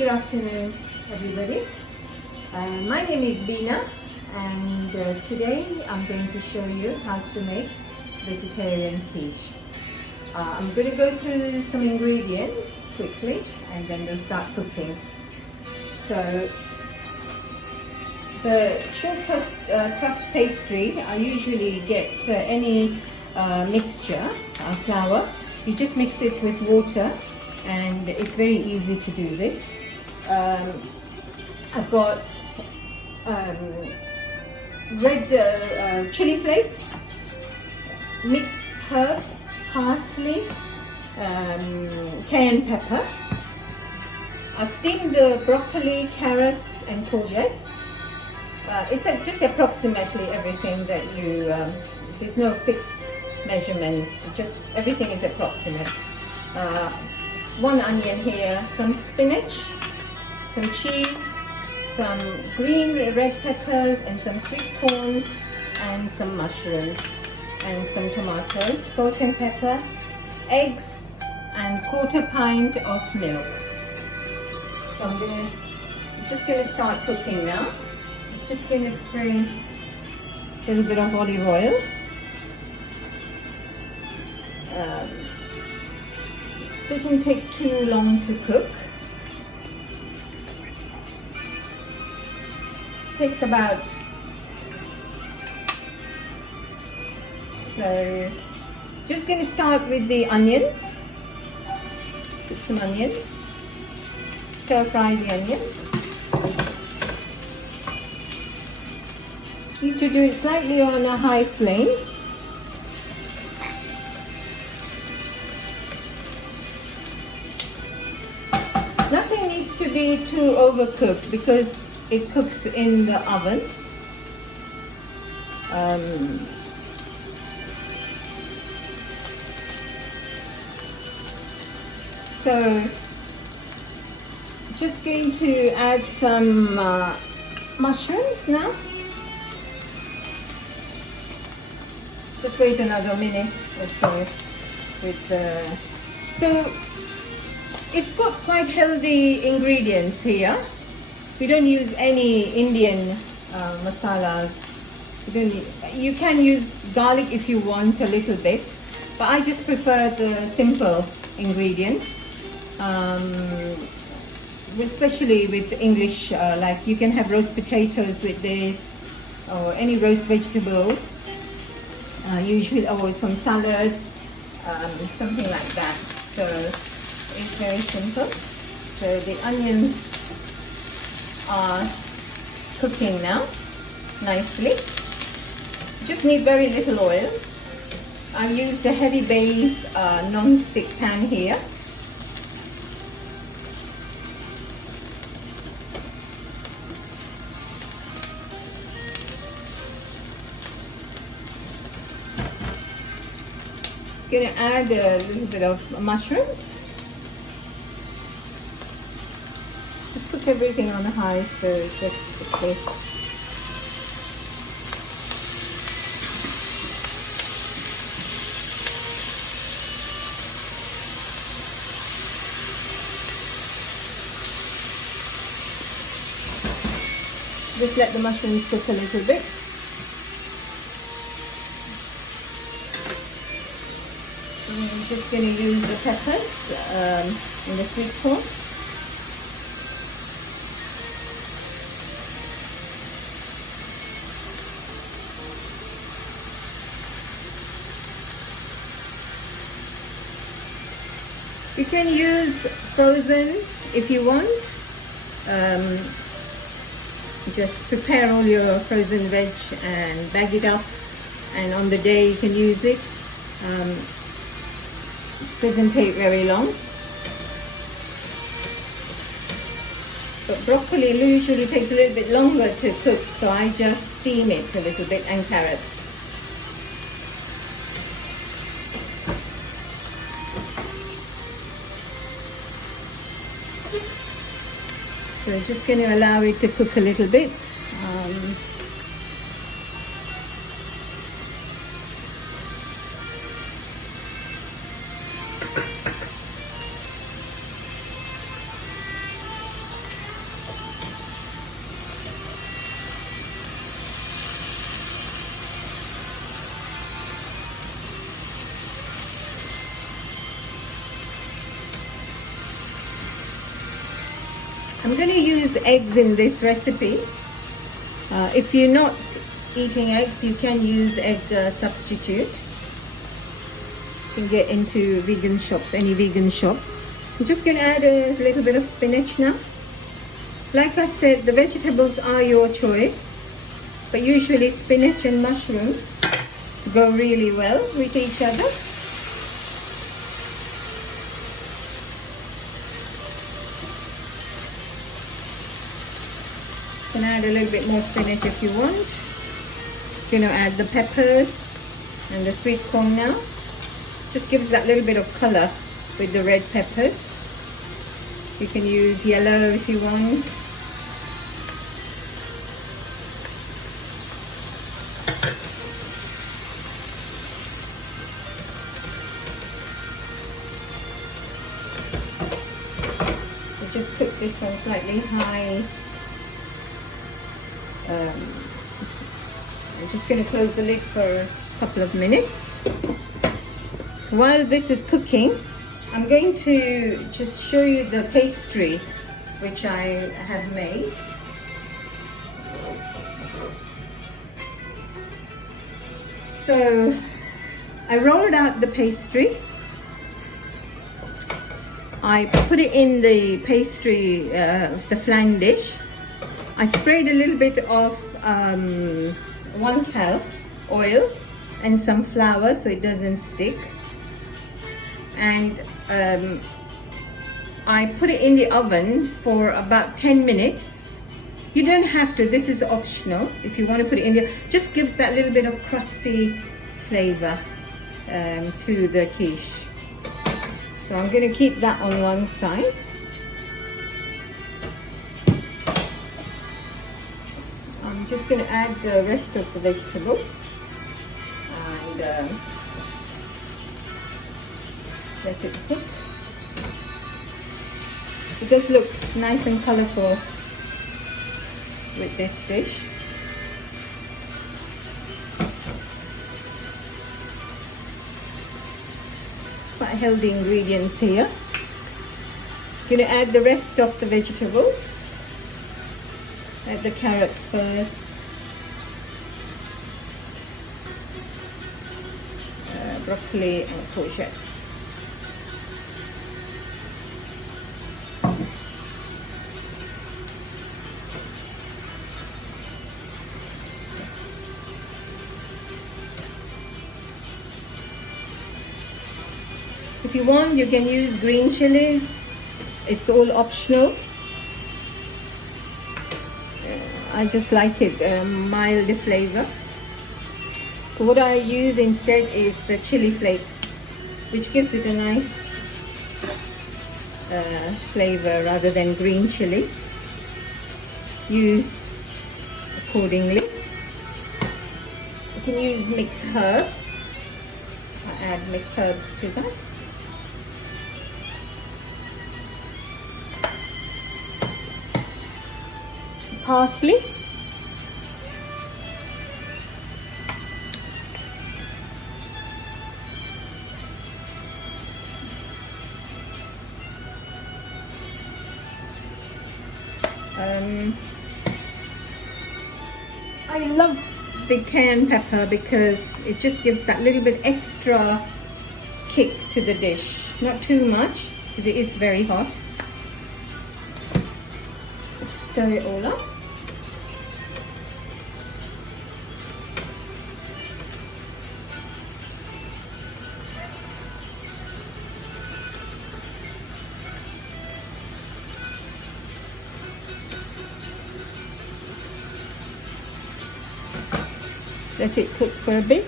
Good afternoon, everybody. My name is Beena, and today I'm going to show you how to make vegetarian quiche. I'm going to go through some ingredients quickly, and then we'll start cooking. So, the short crust pastry, I usually get any mixture, flour. You just mix it with water, and it's very easy to do this. I've got red chili flakes, mixed herbs, parsley, cayenne pepper. I've steamed the broccoli, carrots and courgettes. It's just approximately everything that you, there's no fixed measurements, just everything is approximate. One onion here, some spinach, some cheese, some green red peppers and some sweet corns and some mushrooms and some tomatoes, salt and pepper, eggs and quarter pint of milk. So I'm just going to start cooking now. I'm just going to spray a little bit of olive oil. Doesn't take too long to cook. Takes about, so just going to start with the onions. Put some onions, stir fry the onions. Need to do it slightly on a high flame. Nothing needs to be too overcooked because it cooks in the oven. So just going to add some mushrooms now. Just wait another minute or so with the. So it's got quite healthy ingredients here. We don't use any Indian masalas. You can use garlic if you want a little bit, but I just prefer the simple ingredients, especially with English, like you can have roast potatoes with this, or any roast vegetables, usually, or some salad, something like that. So it's very simple. So the onions are cooking now nicely. Just need very little oil. I used a heavy base non-stick pan here. Gonna add a little bit of mushrooms. Just cook everything on high so it gets okay. Just let the mushrooms cook a little bit. I'm just going to use the peppers and the sweet corn. You can use frozen if you want. Just prepare all your frozen veg and bag it up, and on the day you can use it. It doesn't take very long. But broccoli usually takes a little bit longer to cook, so I just steam it a little bit, and carrots. So just going to allow it to cook a little bit. I'm going to use eggs in this recipe. If you're not eating eggs, you can use egg substitute. You can get into vegan shops, any vegan shops. I'm just going to add a little bit of spinach now. Like I said, the vegetables are your choice, but usually spinach and mushrooms go really well with each other. You can add a little bit more spinach if you want. You're going to add the peppers and the sweet corn now. Just gives that little bit of color with the red peppers. You can use yellow if you want. So just cook this on slightly high. I'm just going to close the lid for a couple of minutes. So while this is cooking, I'm going to just show you the pastry which I have made. So I rolled out the pastry. I put it in the pastry, the flan dish. I sprayed a little bit of 1 cal oil and some flour so it doesn't stick. And I put it in the oven for about 10 minutes. You don't have to, this is optional. If you want to put it in there, just gives that little bit of crusty flavor to the quiche. So I'm going to keep that on one side. I'm just going to add the rest of the vegetables and let it cook. It does look nice and colorful with this dish. Quite healthy ingredients here. I'm going to add the rest of the vegetables. Add the carrots first. Broccoli and courgettes. If you want, you can use green chilies. It's all optional. I just like it mild flavor. So what I use instead is the chili flakes, which gives it a nice flavor rather than green chilies. Use accordingly. You can use mixed herbs. I add mixed herbs to that. Parsley. I love the cayenne pepper because it just gives that little bit extra kick to the dish. Not too much because it is very hot. Stir it all up. Let it cook for a bit.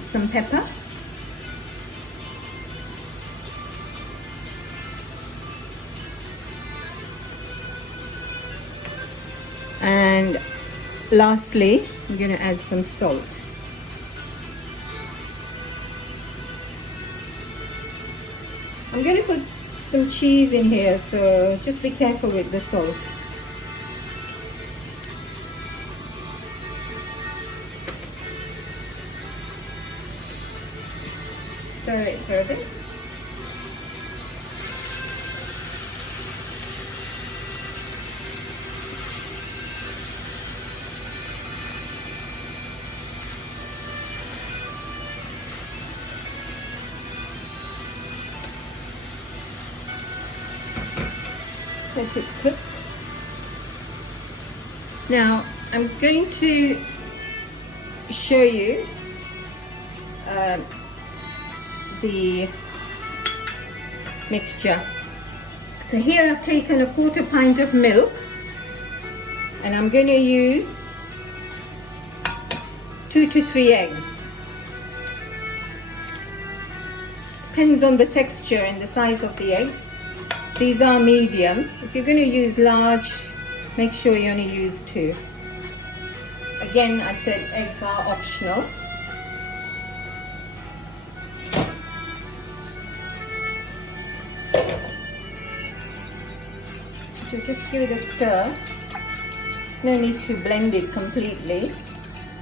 Some pepper. And lastly, I'm going to add some salt. I'm going to put some cheese in here, so just be careful with the salt. Stir it for a bit. Let it cook. Now I'm going to show you the mixture. So here I've taken a 1/4 pint of milk, and I'm going to use 2 to 3 eggs. Depends on the texture and the size of the eggs. These are medium. If you're going to use large, make sure you only use 2. Again, I said eggs are optional. So just give it a stir. No need to blend it completely.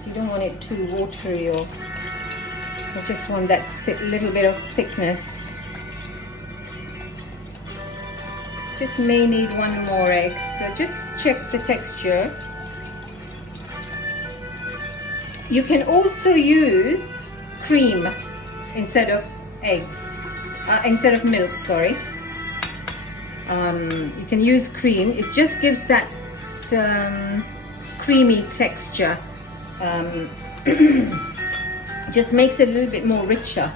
You don't want it too watery, or you just want that little bit of thickness. Just may need 1 more egg, so just check the texture. You can also use cream instead of instead of milk, sorry. You can use cream. It just gives that creamy texture. Just makes it a little bit more richer.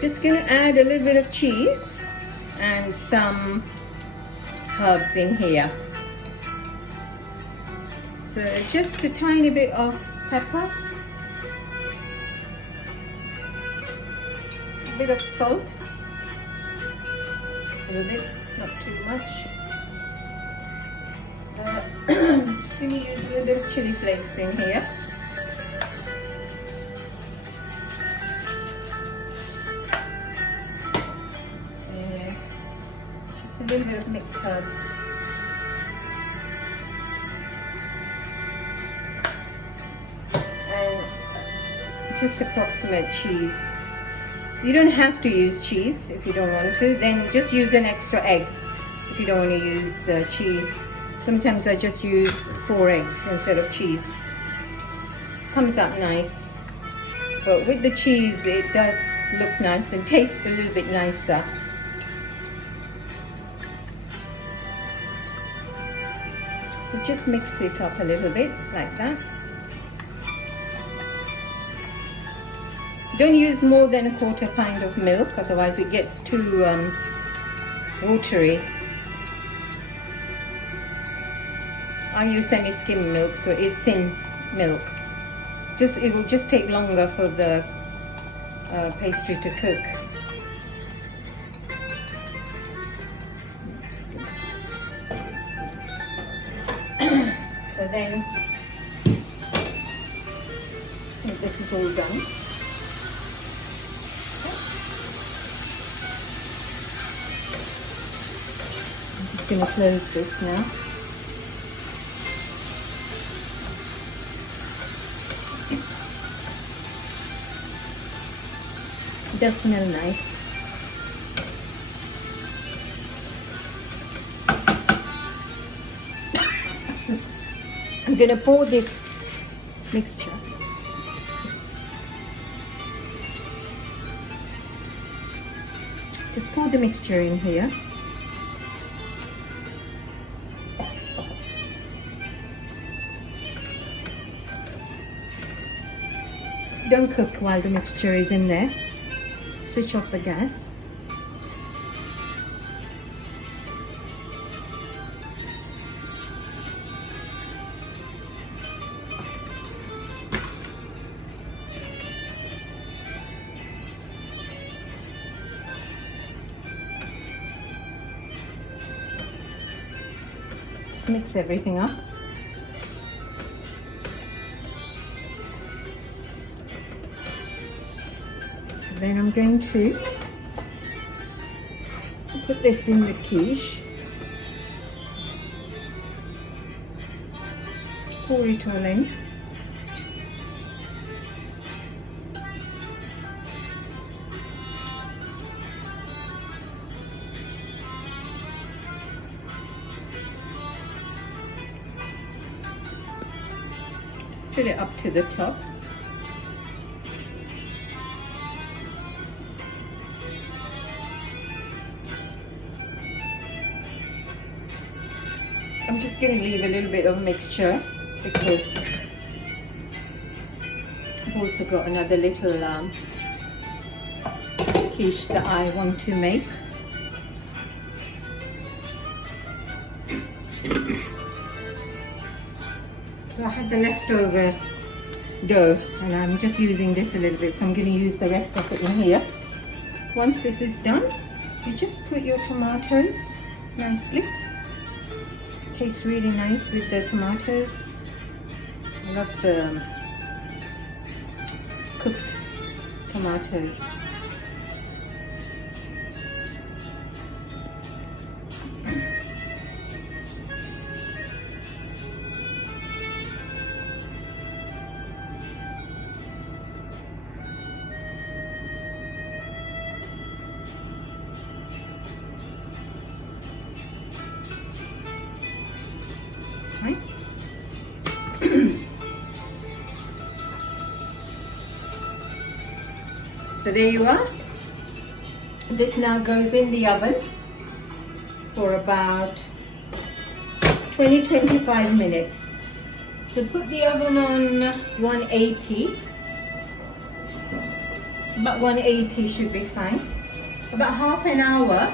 Just going to add a little bit of cheese and some herbs in here. So just a tiny bit of pepper, a bit of salt, a little bit, not too much. I'm just going to use a little bit of chili flakes in here. And just a little bit of mixed herbs. And just approximate cheese. You don't have to use cheese if you don't want to. Then just use an extra egg if you don't want to use cheese. Sometimes I just use 4 eggs instead of cheese. Comes up nice. But with the cheese, it does look nice and taste a little bit nicer. So just mix it up a little bit like that. Don't use more than a 1/4 pint of milk, otherwise it gets too watery. I use semi-skim milk, so it is thin milk. It will just take longer for the pastry to cook. So then, this is all done. I'm just going to close this now. It does smell nice. I'm going to pour this mixture. Just pour the mixture in here. Don't cook while the mixture is in there. Switch off the gas. Just mix everything up. Then I'm going to put this in the quiche, pour it all in. Just fill it up to the top. I'm just going to leave a little bit of mixture because I've also got another little quiche that I want to make. So I had the leftover dough and I'm just using this a little bit, so I'm going to use the rest of it in here. Once this is done, you just put your tomatoes nicely. It tastes really nice with the tomatoes. I love the cooked tomatoes. So there you are. This now goes in the oven for about 20-25 minutes. So put the oven on 180. About 180 should be fine. About half an hour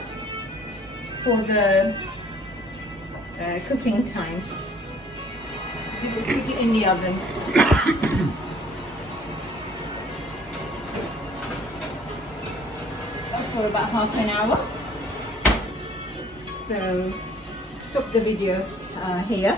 for the cooking time. So stick it in the oven. For about half an hour. So stop the video here.